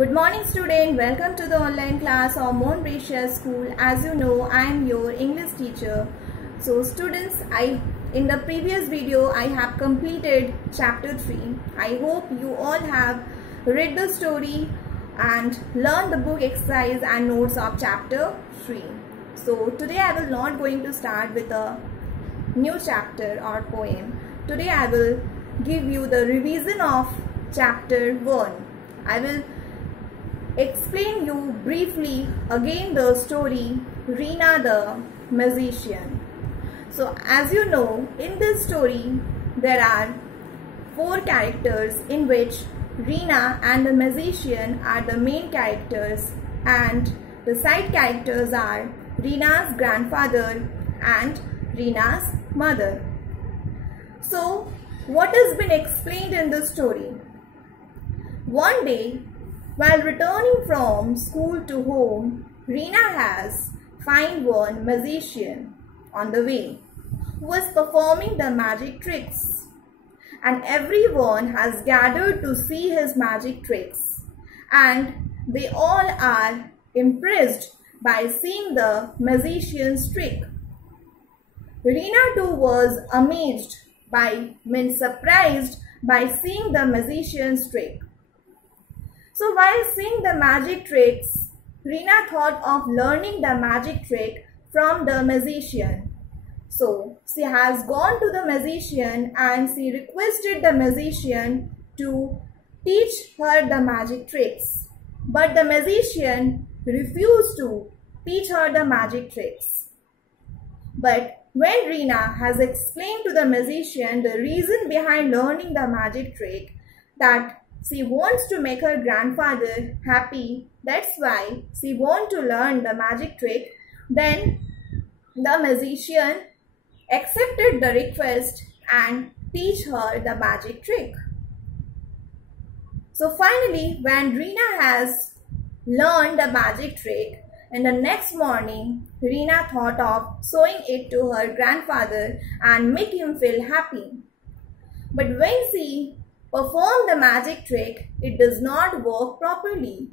Good morning student, welcome to the online class of Montbretia school. As you know, I am your English teacher. So students, in the previous video I have completed chapter 3. I hope you all have read the story and learned the book exercise and notes of chapter 3. So today I will not going to start with a new chapter or poem. Today I will give you the revision of chapter 1. I will explain you briefly again the story Reena the Magician. So as you know, in this story there are 4 characters in which Reena and the magician are the main characters, and the side characters are Reena's grandfather and Reena's mother. So what has been explained in this story? One day, while returning from school to home, Reena has found one magician on the way who was performing the magic tricks, and everyone has gathered to see his magic tricks, and they all are impressed by seeing the magician's trick. Reena too was surprised by seeing the magician's trick. So while seeing the magic tricks, Reena thought of learning the magic trick from the magician. So she has gone to the magician and she requested the magician to teach her the magic tricks. But the magician refused to teach her the magic tricks. But when Reena has explained to the magician the reason behind learning the magic trick, that she wants to make her grandfather happy, that's why she wants to learn the magic trick, then the magician accepted the request and teach her the magic trick. So finally, when Reena has learned the magic trick, in the next morning, Reena thought of showing it to her grandfather and make him feel happy. But when she performed the magic trick, it does not work properly.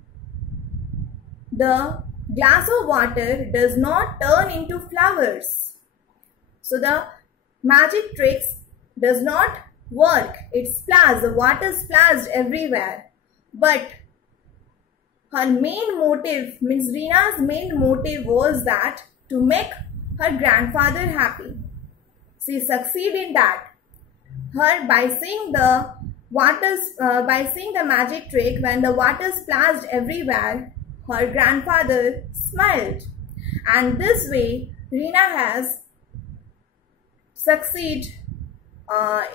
The glass of water does not turn into flowers. So the magic tricks does not work. It splashes, the water splashed everywhere. But her main motive, means Reena's main motive was that to make her grandfather happy. She succeeded in that. By seeing the magic trick, when the water splashed everywhere, her grandfather smiled. And this way, Reena has succeeded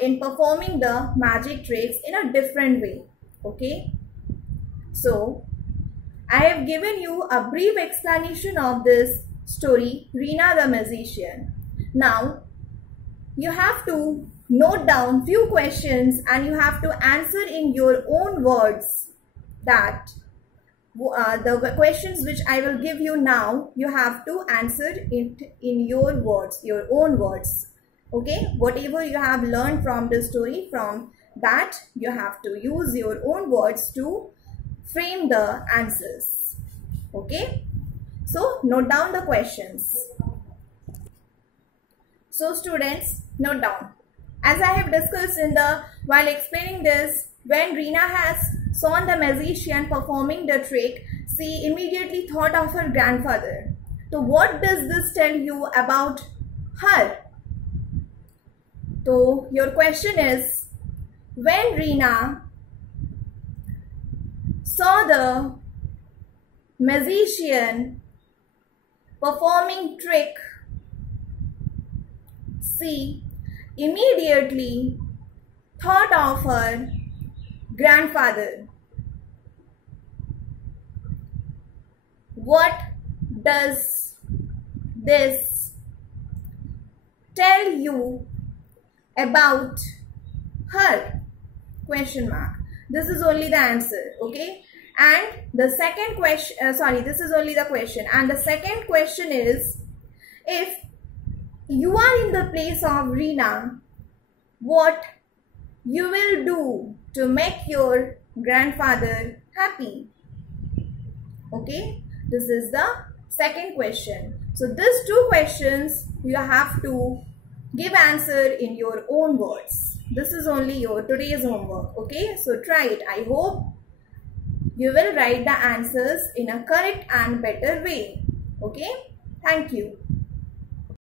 in performing the magic tricks in a different way. Okay. So, I have given you a brief explanation of this story, Reena the Magician. Now, you have to note down few questions and you have to answer in your own words. That the questions which I will give you now, you have to answer it in your words, your own words. Okay, whatever you have learned from the story, from that you have to use your own words to frame the answers. Okay, so note down the questions. So students, note down. As I have discussed while explaining this, when Reena has saw the magician performing the trick, she immediately thought of her grandfather. So what does this tell you about her? So your question is, when Reena saw the magician performing trick, she immediately thought of her grandfather. What does this tell you about her? Question mark. This is only the answer, okay? And the second question, this is only the question. And the second question is, if you are in the place of Reena, what you will do to make your grandfather happy? Okay, this is the second question. So these two questions you have to give answer in your own words. This is only your today's homework. Okay, so try it. I hope you will write the answers in a correct and better way. Okay, thank you.